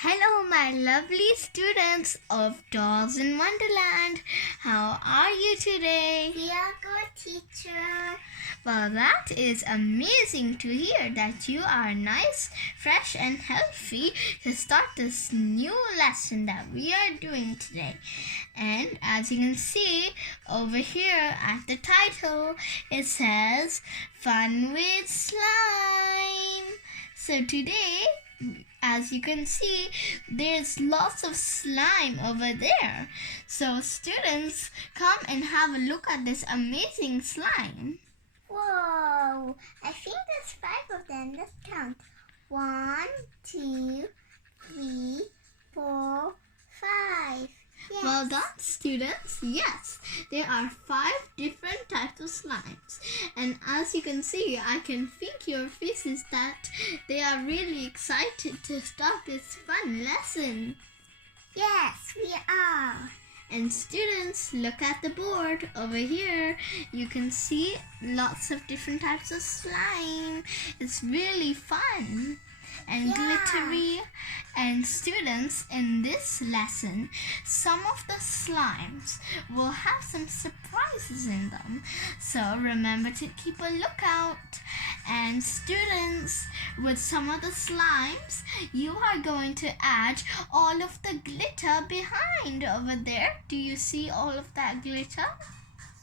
Hello, my lovely students of Dolls in Wonderland. How are you today? We are good, teacher. Well, that is amazing to hear that you are nice, fresh, and healthy to start this new lesson that we are doing today. And as you can see over here at the title, it says Fun with Slime. So today, as you can see, there's lots of slime over there. So students, come and have a look at this amazing slime. Whoa! I think there's 5 of them. Let's count. 1, 2, 3, 4, 5. Yes. Well done, students. Yes, there are 5 different types of slimes. And as you can see, I can think your faces that they are really excited to start this fun lesson. Yes, we are. And students, look at the board over here. You can see lots of different types of slime. It's really fun and glittery. And students, in this lesson, some of the slimes will have some surprises in them. So remember to keep a lookout. And students, with some of the slimes, you are going to add all of the glitter behind over there. Do you see all of that glitter?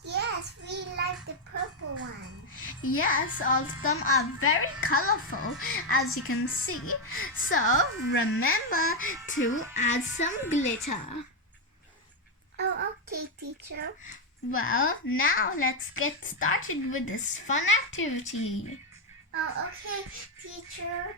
Yes, we like the purple one. Yes, all of them are very colorful, as you can see. So remember to add some glitter. Oh, okay, teacher. Well, now let's get started with this fun activity. Oh, okay, teacher.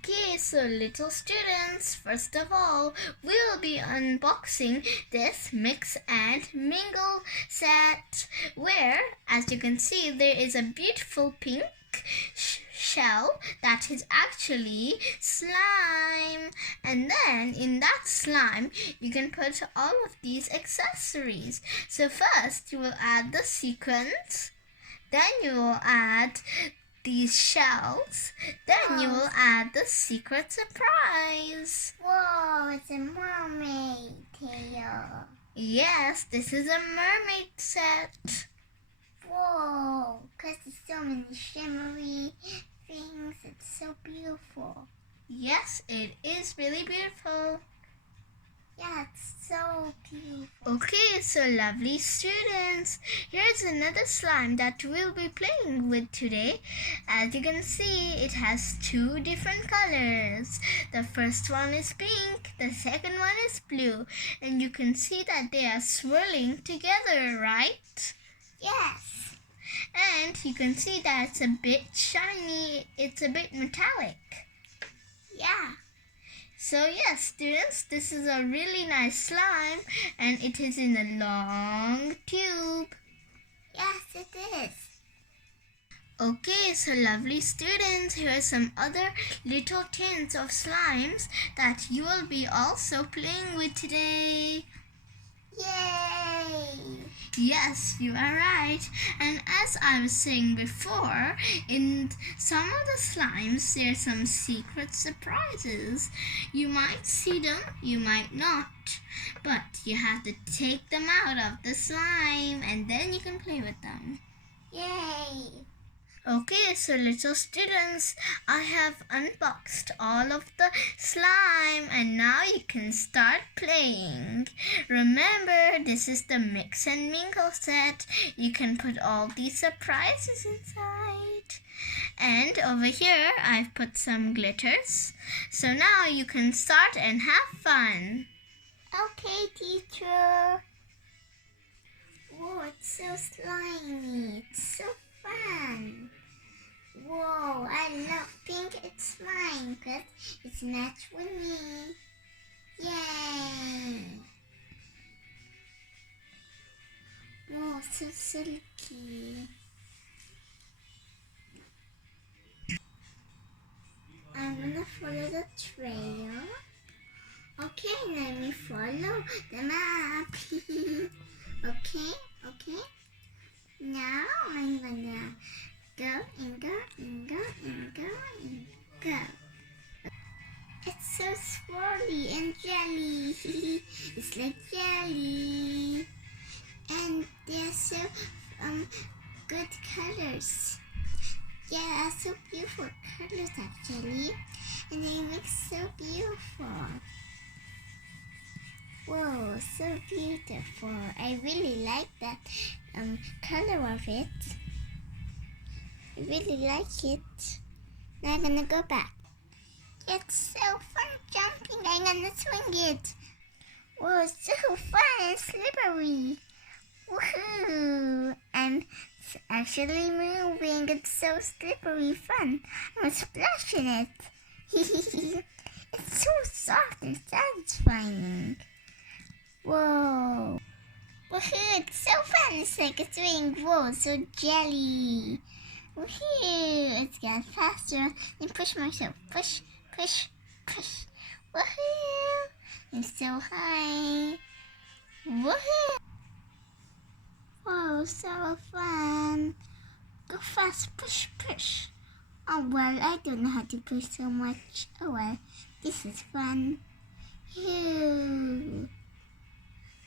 Okay, so little students, first of all, we'll be unboxing this mix and mingle set where, as you can see, there is a beautiful pink shell that is actually slime. And then in that slime, you can put all of these accessories. So first, you will add the sequins. Then you will add these shells. Then you will add the secret surprise. Whoa, it's a mermaid tail. Yes, this is a mermaid set. Whoa, because there's so many shimmery things. It's so beautiful. Yes, it is really beautiful. Yeah, it's so beautiful. Okay, so lovely students, here's another slime that we'll be playing with today. As you can see, it has 2 different colors. The first one is pink, the second one is blue. And you can see that they are swirling together, right? Yes. And you can see that it's a bit shiny, it's a bit metallic. Yeah. So yes, students, this is a really nice slime and it is in a long tube. Yes, it is. Okay, so lovely students, here are some other little tins of slimes that you will be also playing with today. Yay! Yes, you are right. And as I was saying before, in some of the slimes, there's some secret surprises. You might see them, you might not. But you have to take them out of the slime and then you can play with them. Yay! Okay, so little students, I have unboxed all of the slime and now you can start playing. Remember, this is the mix and mingle set. You can put all these surprises inside. And over here, I've put some glitters. So now you can start and have fun. Okay, teacher. Whoa, it's so slimy. It's so fun. Whoa, I love pink. It's slime because it's matched with me. Yay! Whoa, so silky. I'm gonna follow the trail. Okay, let me follow the map. Okay. Now I'm gonna go and go and go and go and go. It's so swirly and jelly. It's like jelly. And they're so good colors. Yeah, so beautiful colors actually. And they look so beautiful. Whoa, so beautiful. I really like that color of it. I really like it. Now I'm gonna go back. It's so fun jumping. I'm gonna swing it. Whoa, so fun and slippery. Woohoo! I'm actually moving. It's so slippery fun. I'm splashing it. It's so soft and satisfying. Whoa. Woohoo! It's so fun. It's like a swing. Whoa, so jelly. Woohoo! It's got faster. And push myself. Push, push, push. Woohoo! I'm so high. Woohoo! Whoa, so fun. Go fast, push, push. Oh, well, I don't know how to push so much. Oh, well, this is fun.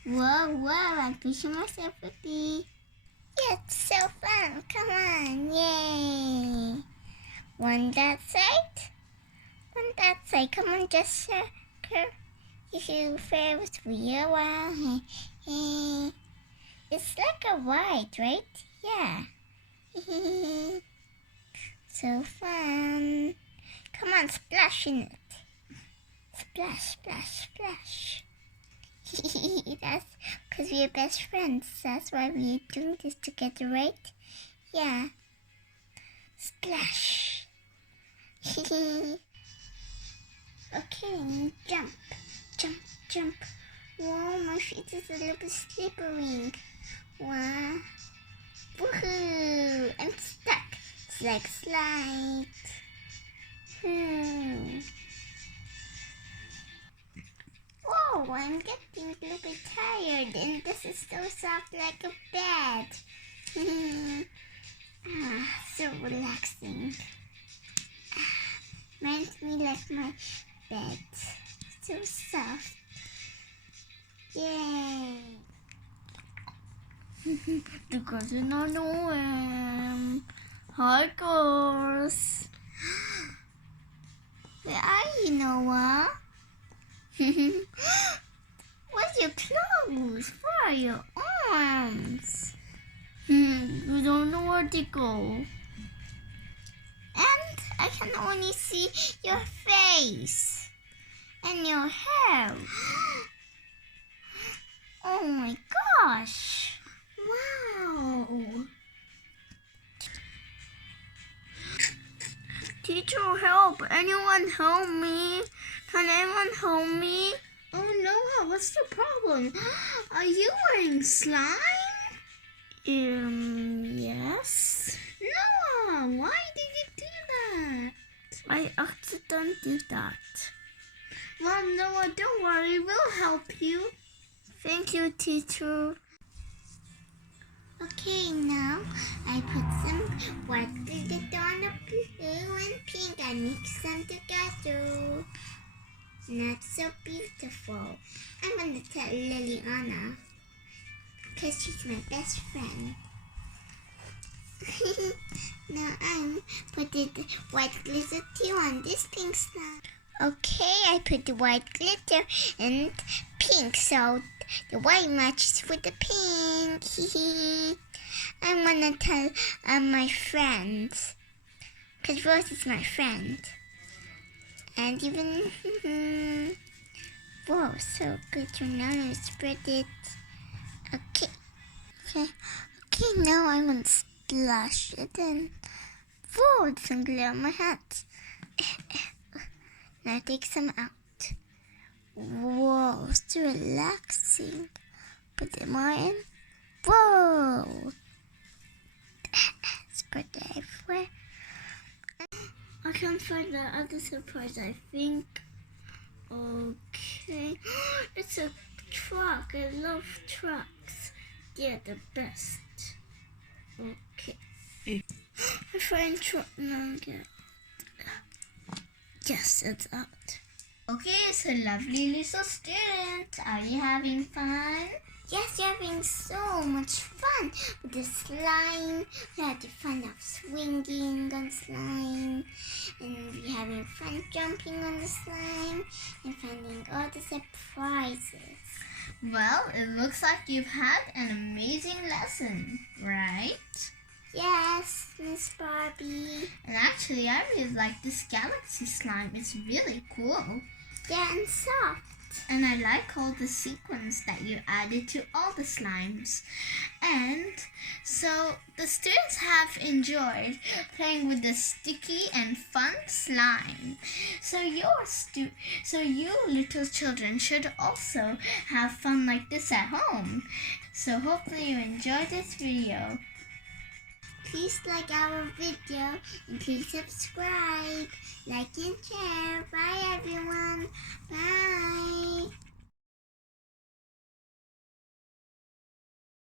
Whoa, whoa, I'm pushing myself quickly. Yeah, it's so fun. Come on, yay. One that side. One that side. Come on, just circle. You Ferris wheel. Wow. Hey. It's like a white, right? Yeah. So fun. Come on, splash in it. Splash, splash, splash. That's because we're best friends. That's why we're doing this together, right? Yeah. Splash. Okay, jump, jump, jump. Whoa, my feet is a little bit slippery. Wow. Woohoo! I'm stuck. It's like slide. Whoa, I'm getting a little bit tired and this is so soft like a bed. So relaxing. Reminds me like my bed. So soft. Yay! The girls in our room. Hi, girls. Where are you, Noah? Where's your clothes? Where are your arms? You don't know where to go. And I can only see your face and your hair. Oh my gosh! Wow! Teacher, help! Anyone help me? Can anyone help me? Oh, Noah, what's the problem? Are you wearing slime? Yes. Noah, why did you do that? I accidentally did that. Well, Noah, don't worry. We'll help you. Thank you, teacher. Okay, now I put some white glitter on the blue and pink. I mix them together. And that's so beautiful. I'm going to tell Liliana because she's my best friend. Now I'm putting the white glitter too on this pink slime. Okay, I put the white glitter and pink so the white matches with the pink. I'm gonna tell my friends because Rose is my friend. And even whoa, so good. So now I spread it. Okay, now I'm gonna splash it and whoa, it's some glue on my hat. Now take some out. Whoa, so relaxing. Put them all in. Whoa! Spread it everywhere. I can't find the other surprise, I think. Okay. It's a truck. I love trucks. They're the best. Okay. I find truck now. Yes, it's out. Okay, so lovely little students, are you having fun? Yes, you're having so much fun with the slime. We had the fun of swinging on slime, and we're having fun jumping on the slime and finding all the surprises. Well, it looks like you've had an amazing lesson, right? Yes, Miss Barbie. And actually, I really like this galaxy slime. It's really cool. Yeah, and soft. And I like all the sequins that you added to all the slimes. And so the students have enjoyed playing with the sticky and fun slime. So you little children should also have fun like this at home. So hopefully you enjoyed this video. Please like our video and please subscribe, like and share. Bye everyone.